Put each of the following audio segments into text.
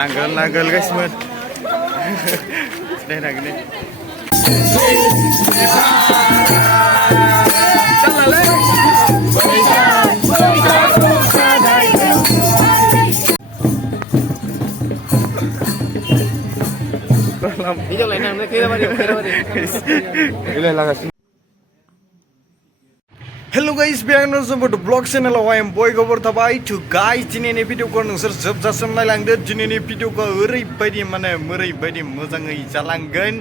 Nagel guys man. Đây là cái này. Đi cho lại nằm đây kia đi. Đây là cái Hello guys, biar nonton Bodo vlog channel I am boy gobar tabai to guys dinini video ko nोंसोर जोबजासिम नायलांदो dinini video ko ओरैबायदि माने मोरैबायदि मोजाङै जालांगोन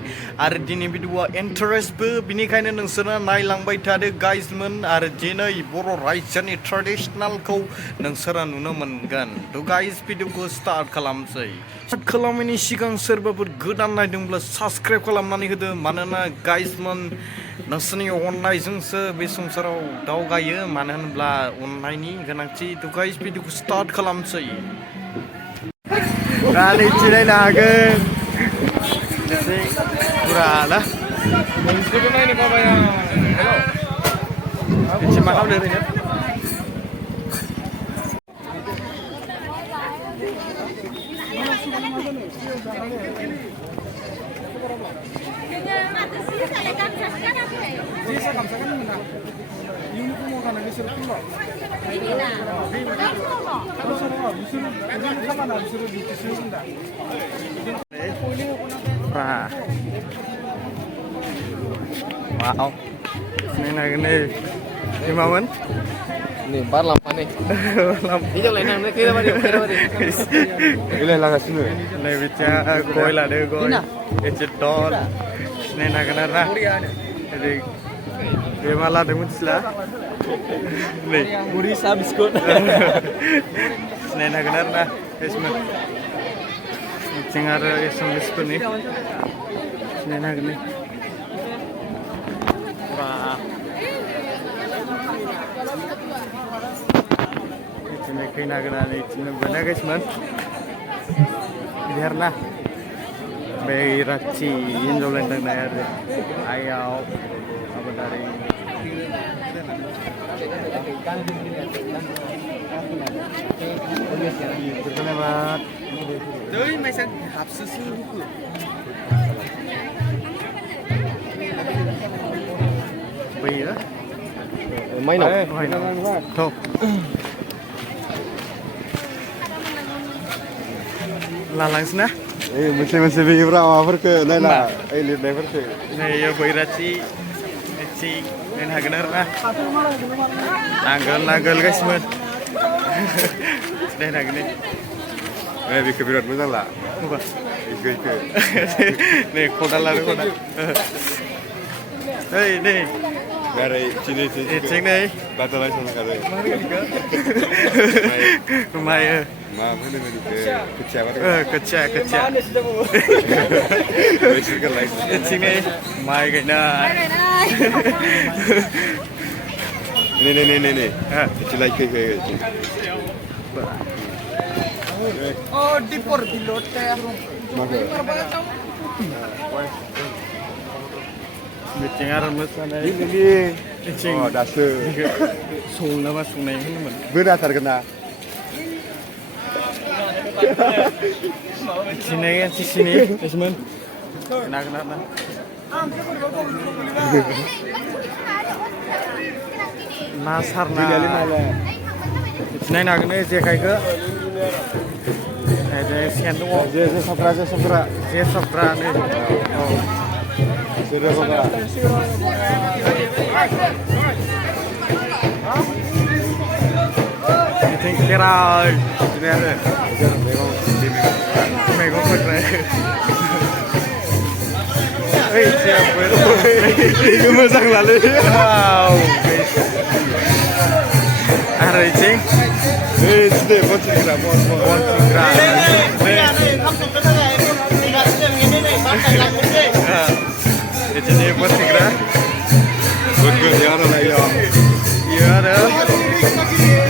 आरो दिनै भिडिअआ इन्टारेस्टबो बिनिखायनो नोंसोरो नायलांबाय थादो गाइस मोन आरो दिनै बर' रायजोनि ट्रेडिशनेलखौ नोंसोरो नुनो मोनगोन थ' गाइस भिडिअखौ स्टार्ट खालामसै स्टार्ट खालामनायनि सिगां सोरबाफोर गोदान नायदोंब्ला साबस्क्राइब खालामनानै होदो मानोना गाइस मोन नोंसोरनि अननायजोंसो बे संसाराव दावगायो मानो होनब्ला अननायनि गोनांथि थ' गाइस भिडिअखौ स्टार्ट खालामसै गानै जिरायनो हागोन एसे पुरा ना मोनसेबो नायनो बाबाय आं एसे मा खालामदो ओरैनो Wow, ini gimana? Nih, bar lampa nih. Ini jalan nang nih kira bari. Ini lah kasih nih. Nih bicara koi lah deh koi. Ini tol. Nih nak kenal lah. Jadi, dia malah demut lah. Nih, buri sah biskut. Nih nak kenal lah. Esmen. Cengar esem biskut nih. Nih nak nih. Ini kena ini benar guys man. Biarlah. Beiraci injol lendang daya deh. Ayau apa dari. Terlebat. Doi macam hapsusu buku. Bây mấy nọc thôi là lăng xí masih berapa perke đây là lihat đây perke này bây ra chi nên hàng cái đó nagel guys man đây là cái này này di kebirat betul lah ikut nih koda lah koda hey nih dari sini cing nih batal lagi sama kali lumayan mana nih kecil besar lagi cing nih mai kayaknya ini kecil lagi kayak oh dipor di lote Cengar mesana ini oh dasar sung nama sungai ini man benar terkena sini kan sini esmen kena nasar na sini nak ni jekai ke ada sekian tu je sabra ni oh sudah bapak. Ini kira ini ada. Megong berkeren. Siapa itu? Itu masang lalu. Wow. Ada cing. Itu bocil kira. Jadi buat segera. Betul ya orang ya. Iya ada.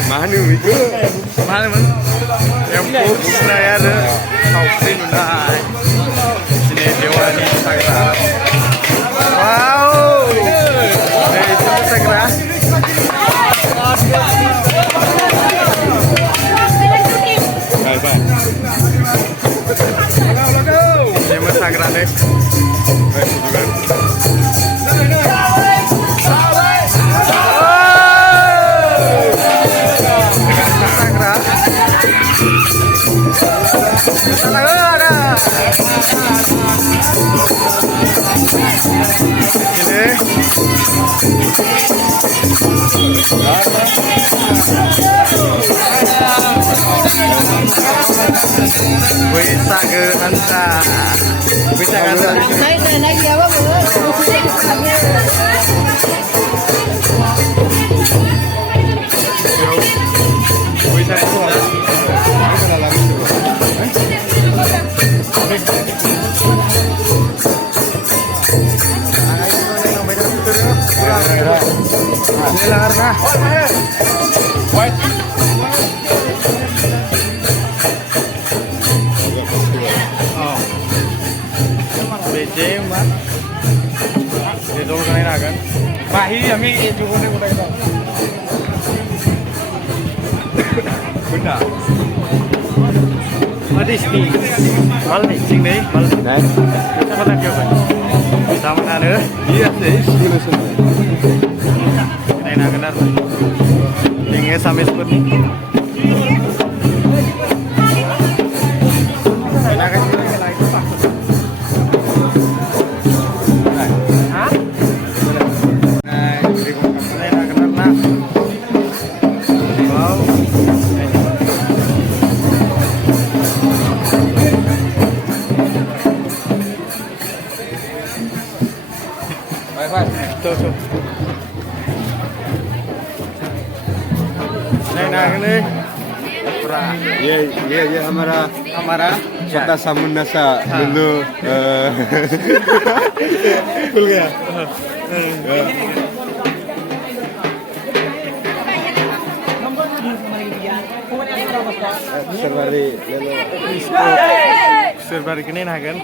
Mana itu? Mana man? Yang fokus lah ya ada. Kau lah. Sini dewa ni segera. Wow. Itu segera. Bye bye. Ini mosagraan deh. Bisa ke Anta. Bisa ke Anta. Naik apa bu? Bisa ke Anta. BJ mbak, itu kan kan? Bahi kami juga nih udah itu. Benar. Madis nih, mal nih, sing nih, mal. Nah, sama tak kau kan? Sama ada? Iya sih, sudah sudah. Ini nak kenal. Tinggal sampai seperti. Tuh. Ini. ये हमारा छोटा सा मुन्ना सा Lulu खुल गया Serbari kini nah kan?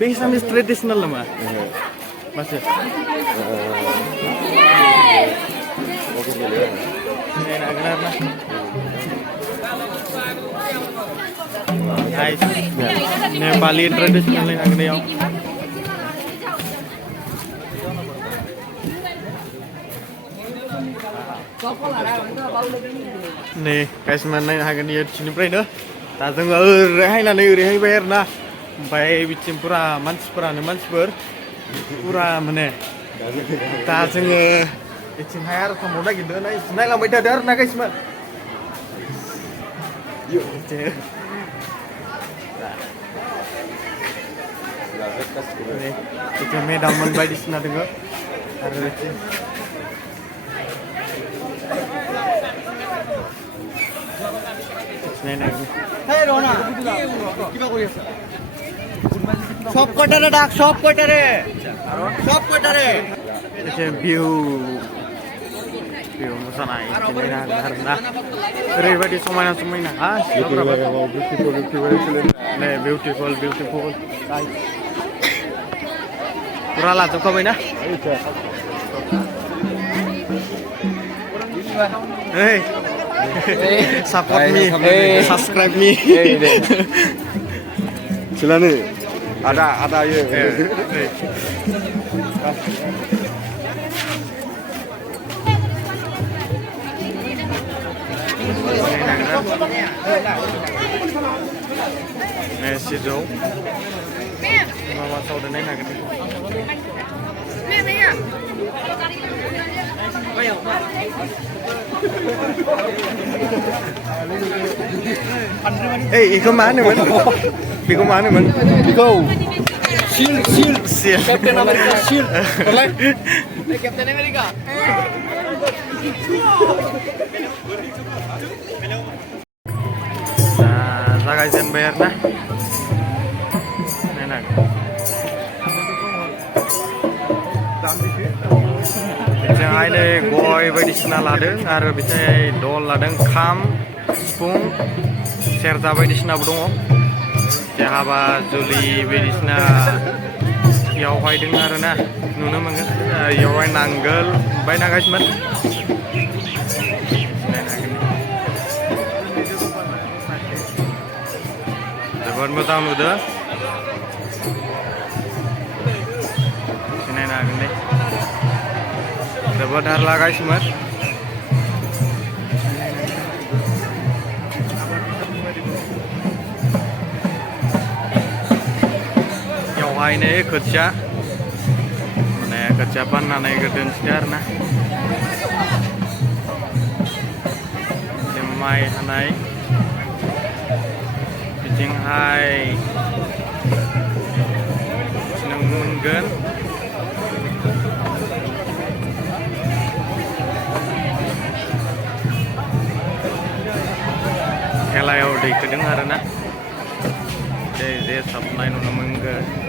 Bisa mis tradisional lah mah. Masih. Ini nak kenal lah. Nice. Nepali tradisional ni nak kenal. Nih, guys mana nak kenal sini pernah dah. Tak tengok rehay lah ni rehay bayar nah. Bayar bicin pura mansper. Pura mana? Tak tengok. Icin hayar kamu dah gitu, nah, senai lah beda dar, nah guys mah. Yuk, icin. Nih, icin medaman bayi di sana tengok. Ada icin. Senai lagi. Hey Rona, kita kuliah. Shop quarter dak, shop quarter. Icin view musanai. Ini karena everybody semuanya. Ah, beautiful. Pura lah tu kau mana? Hey, support me, subscribe me. Sila ni ada ye. Si Joe. Mama tahu dah nak ni. Ikaw mana man? Ikaw mana man? Ikaw. Shield. Captain America Shield. Captain America. Guys yang bayar nah. Enak. Yang ada goy baidisna ladeng, ada bisa dol ladeng kam, spung, serta baidisna dong. Jahaba juli baidisna yawai dengar nah, nuna mangan yawai nanggal, baik nagas man. जोबोद मोजां नुदों नायनो हागोन दे जोबोद हार लागासिनोमोन बेवहायनो खोथिया माने खोथिया बाननानै दोनसिगोन आरोना माइ हानाय बिथिंहाय नों मोनगोन खेलायाव दैखोदों आरोना जे साबनाय नुनो मोनगोन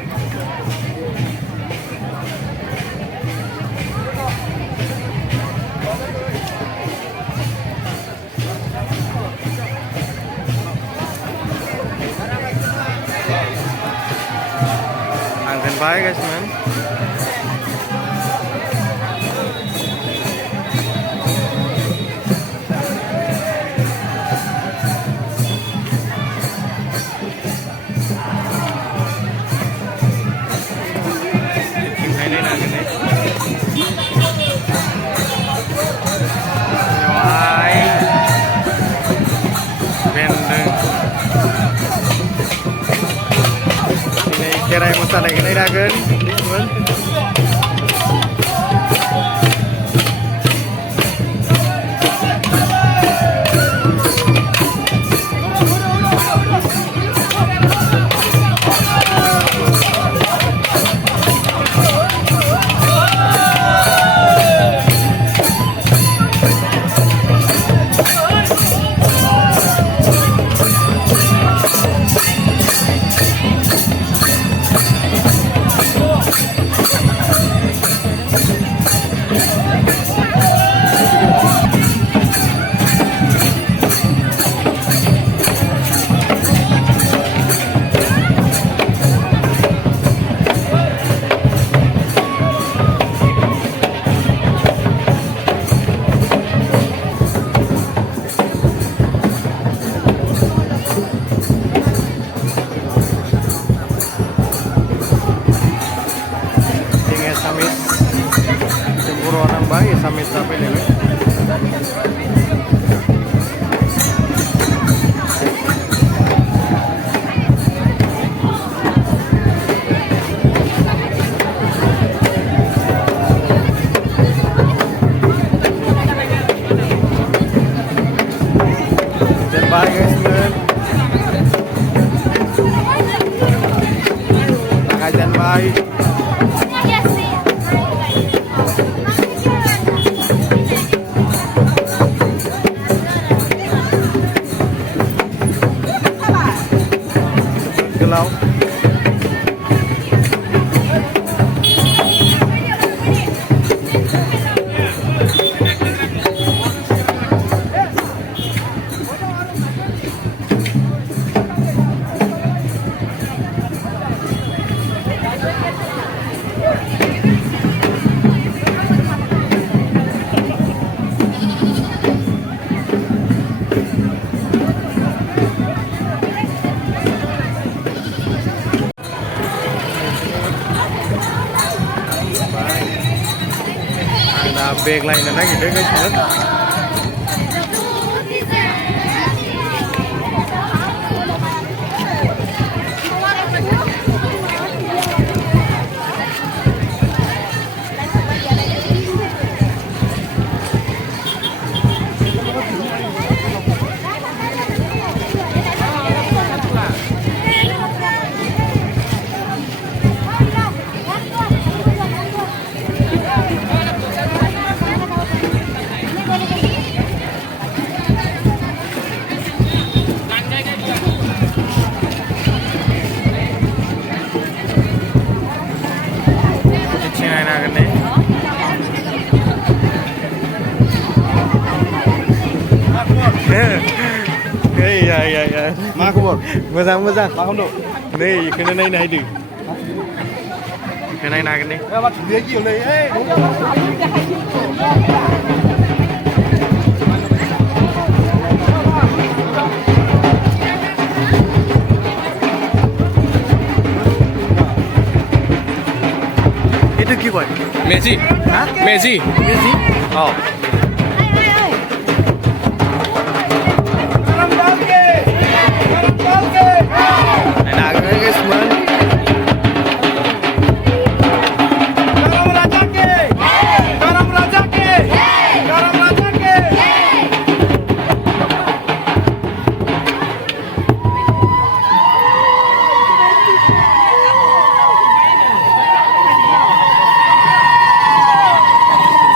बाहायगासिनो खेराइ मोसानायखौ नायनो हागोन sampai sampai lele bye guys man dan bye Gelau bag lainnya lagi deh guys iya. Mana kabar? Moजां. मा खालामदों? नै इखौनो नायनो हायदों। इखौ नायनो हागोन दे। माथो गैया गियोलै boy? Messi. Hah? Messi. Messi? Oh. Enak guys, man.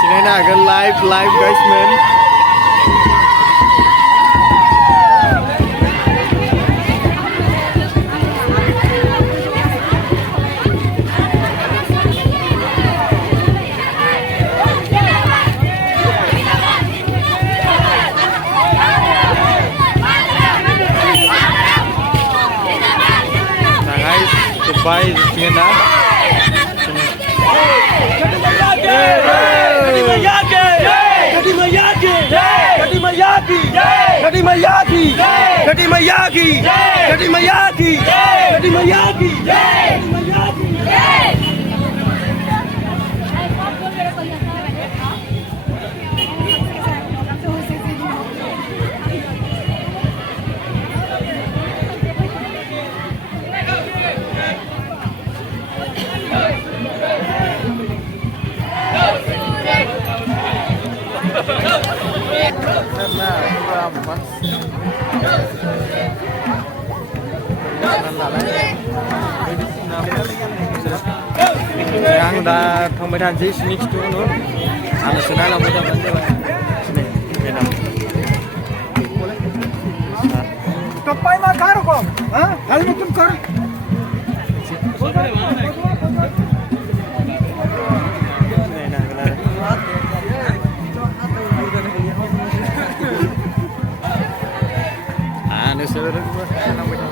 Sini agak live guys, man. Nah guys, goodbye di sini nah. Sekarang udah pembedahan sih sini situ nu. Ada sudah lah mudah banget. Sini, enak. टप्पाई में खा रखो हाँ हाल में तुम कर Ada saudara gua, enak banget.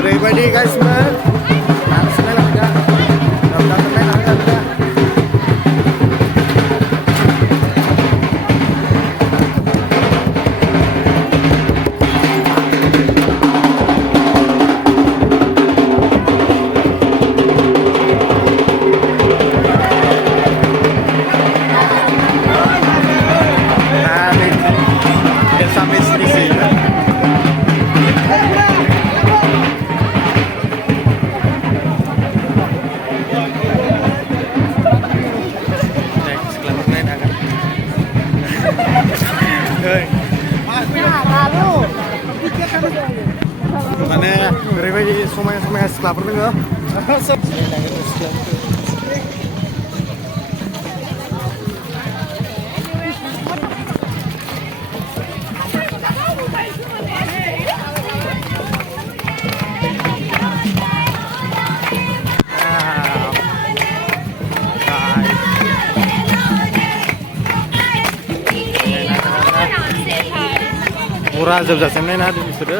Everybody guys, man. Langsung lah kita. Sampai sini sih. Mana oरैबायदि समायना समायना सिख्लाफोर दङ murah जोबजासिम नायना होदों बिसोरो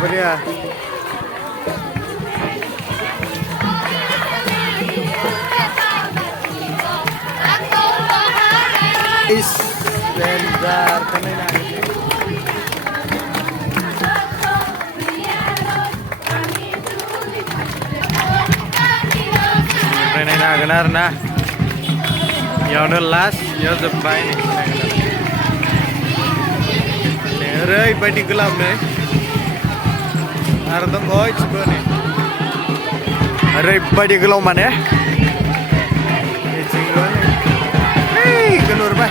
बढ़िया इस बेंजार करने नागन आरो ना बेयावनो लास्ट बेयाव जोब्बाय ओरैबायदि गोलाव नै आरो दङ इथिंबो नै ओरैबायदि गोलाव माने इथिंबो नै गोलुरबाय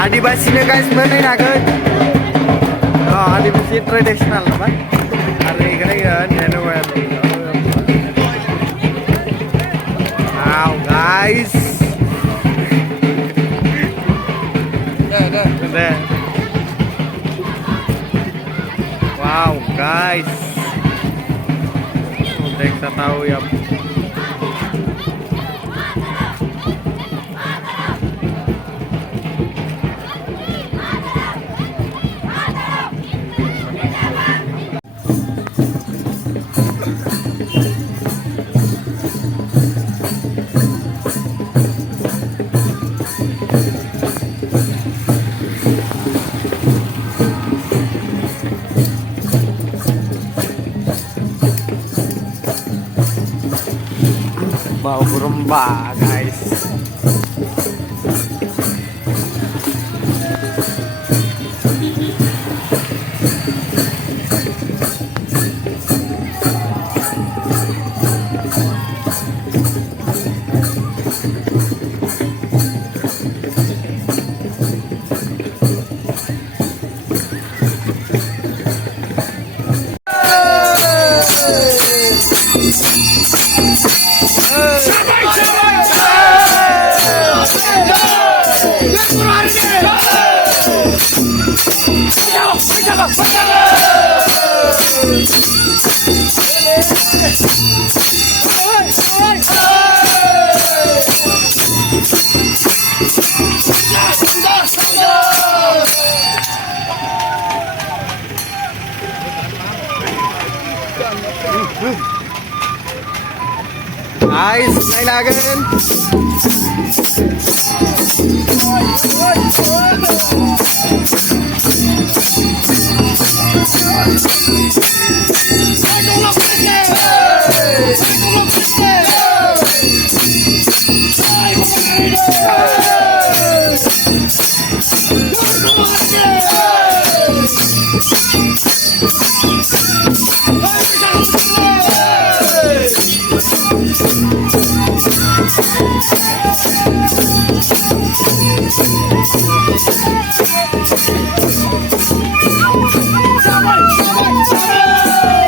आदिवासीनो गाइस नायनो हागोन आदिवासी ट्रेडिसनेल नामा आरो इखौ wow guys wow guys udah tahu ya bau berembah guys Guys, naik lagi kan? Come on!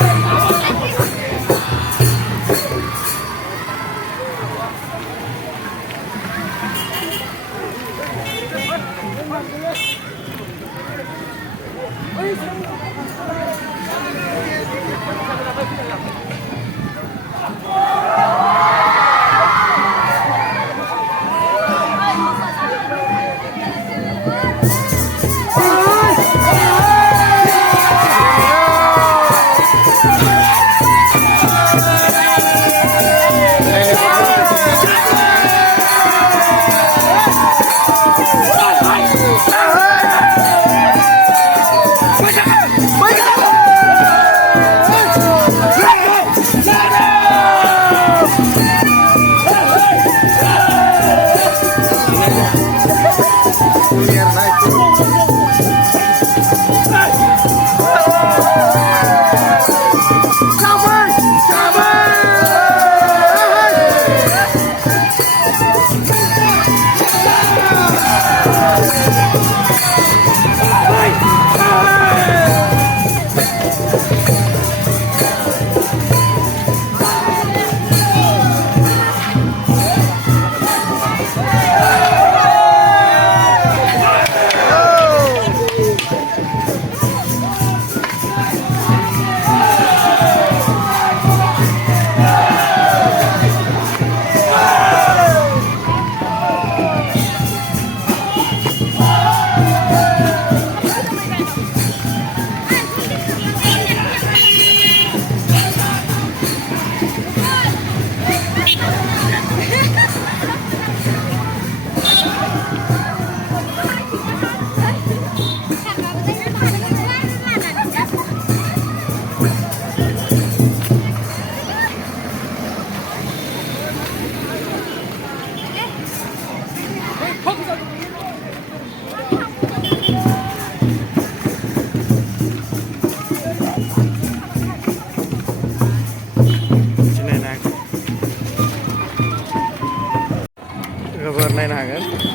Ayo.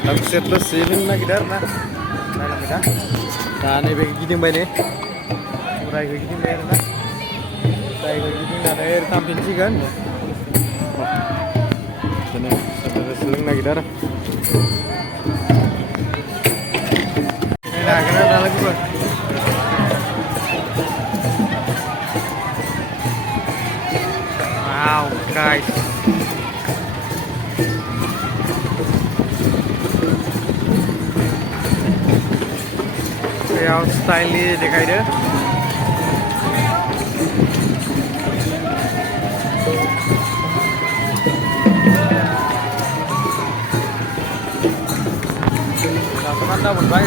Langsir dose loंनो नागिरदों आरो ना नायलांबाय दा दा नैबे गिदिंबाय नै फुरायखौ गिदिंबाय आरो ना जायखौ गिदिंनानै थांफिनसिगोन बिदिनो सारना दसे लोंनो नागिरदों आरो नायनो हागोन आरो ना लोगोफोर Wow, guys. Kayak style दिखाई दे Teman-teman मोनबाय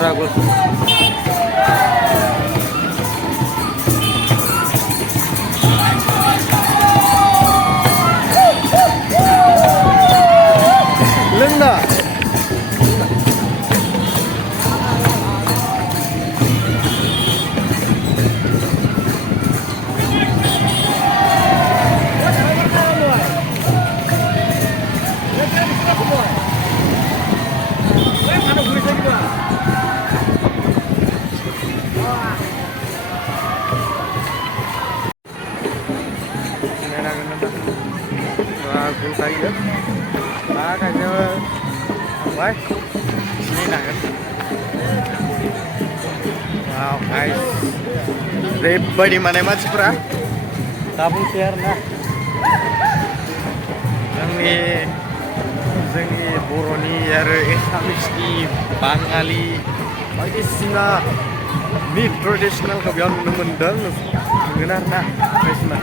Ragu. Lengna. Ragu saya. Ah, kayaknya baik. Sini nak kan. Wow, guys. Reba di mana sepra? Tabung share nah. जोंनि बर'नि आरो एसामिसनि बाङालि बायदिसिना नि ट्रेडिसनेलखौ बेयाव नुनो मोनदों नुगोन आरो ना traditional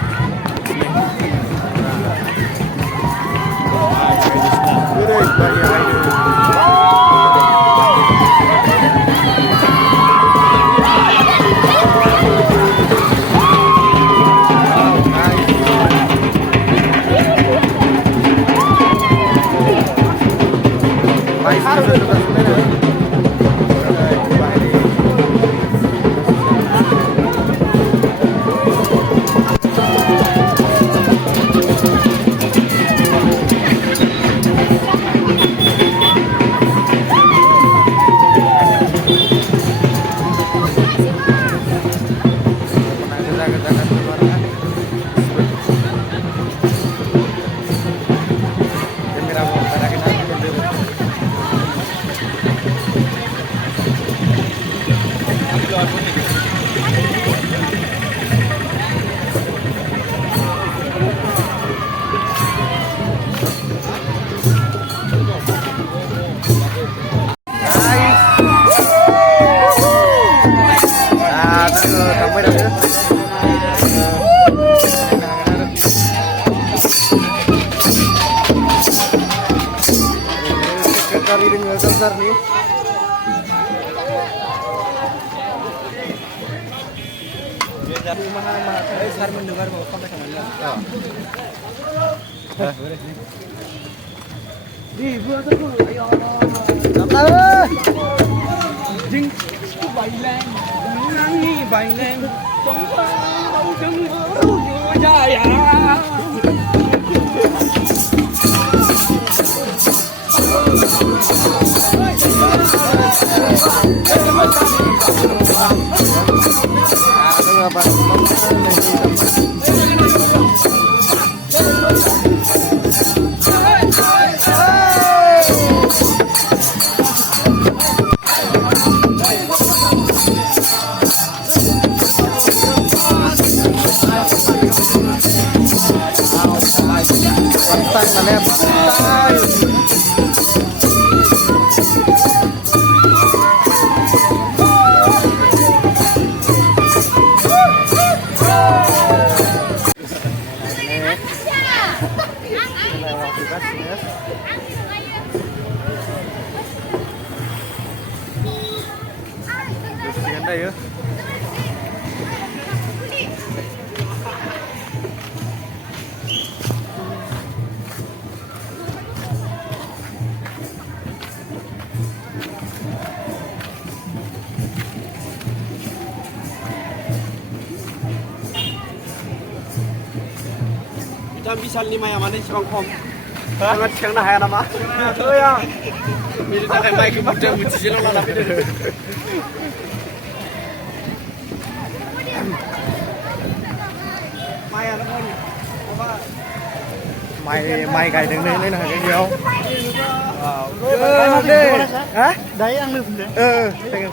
Kali dengan besar nih. Dari mana saya sekarang mendengar bahwa sampai sana. Di buat tu, ayo. Jing, tu bailang, ni bailang, tongkang, bau jeng, jaya. Đây á. दाम बिसालनि माइया मानो इसेबां खम आङो थिखांनो हाया नामा बेनि थाखाय माइखौ बुरजा मुथिसेल' लाना फैदों माइ गायदों नायनो हागोन बेयाव दायो आंनो बुंदो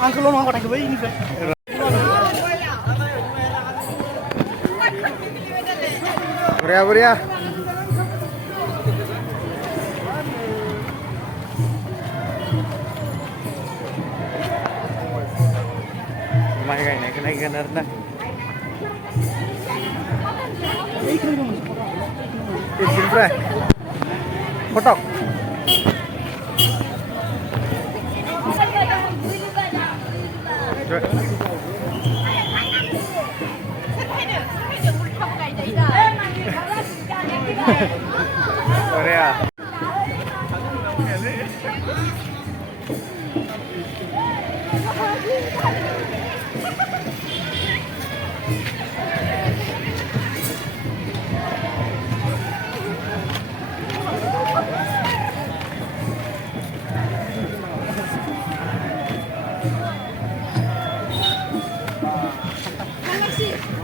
आंखौल' नङा गथायखौबो इनिफ्राय बरिया माइ गायनायखौ नायगोन आरोना बेनिफ्राय फटक बरिया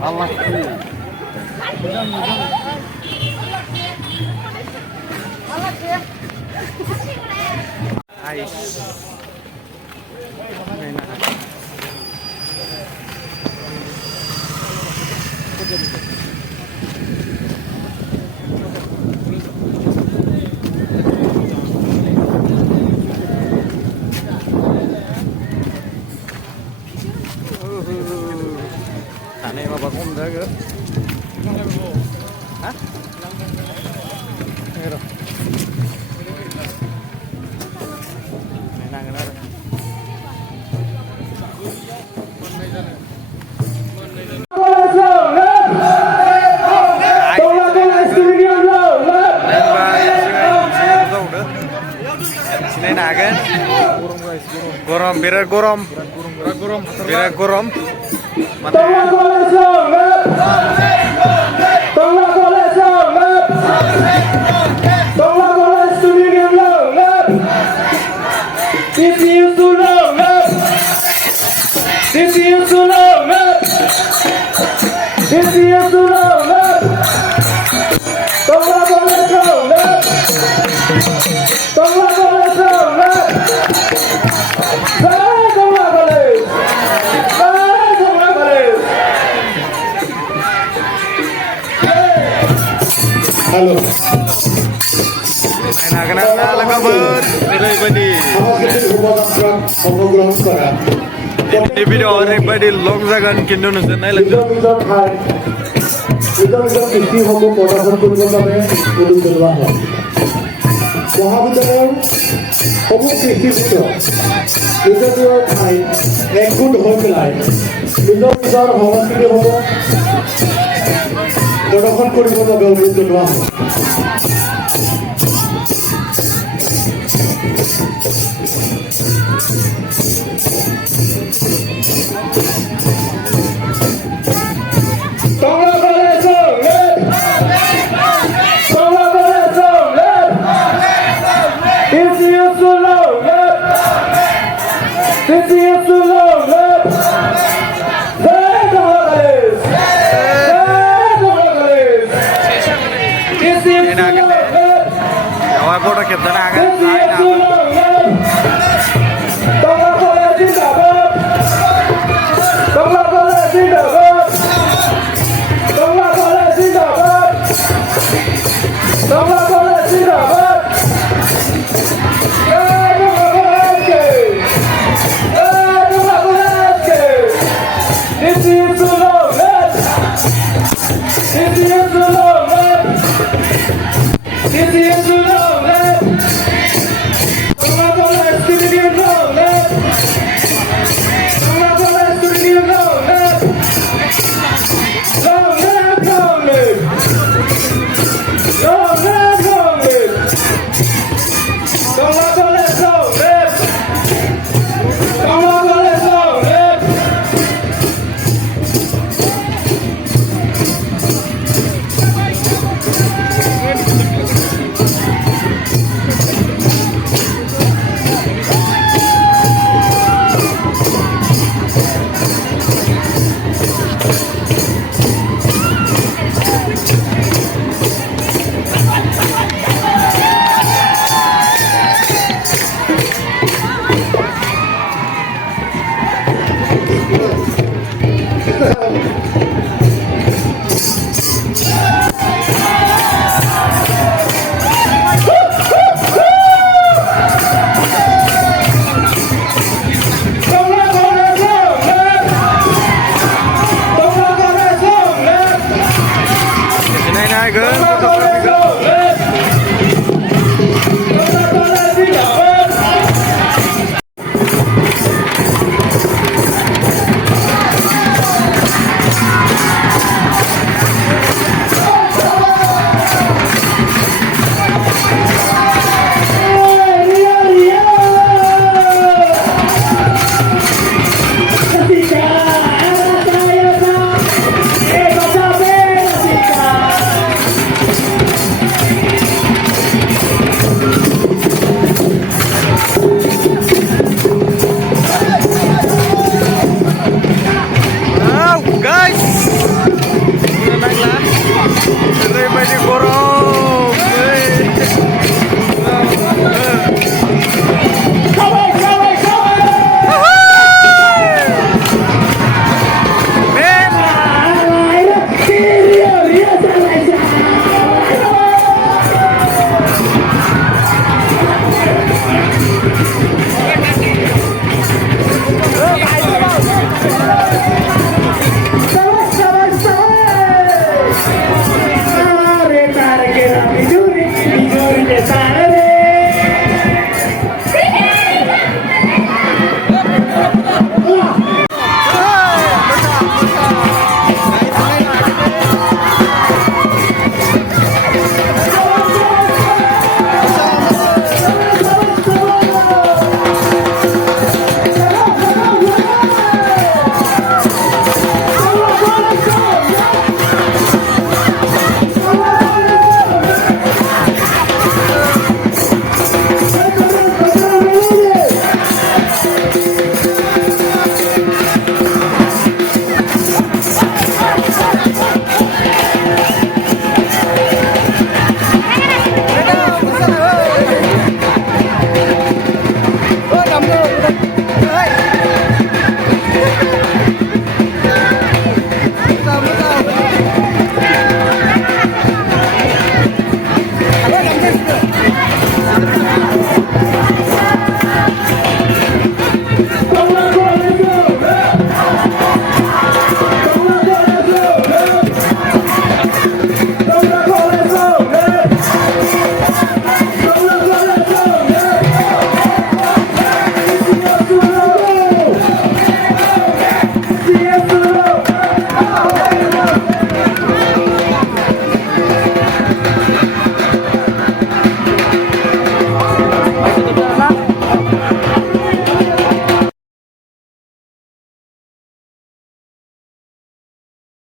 Allah aneh apa kom dah ke? Hah? Ini loh. Enak kan? Sini nak kan? Gorom, biar gorom. Biar gorom. Tangla Halo. Nah, kenapa kabar? Everybody. Ini video everybody long jagan kindo nusa naik lagi. দৰ্শন কৰিব বাবে অনুৰোধ জনোৱা হয় Awak bodoh kita nak kan?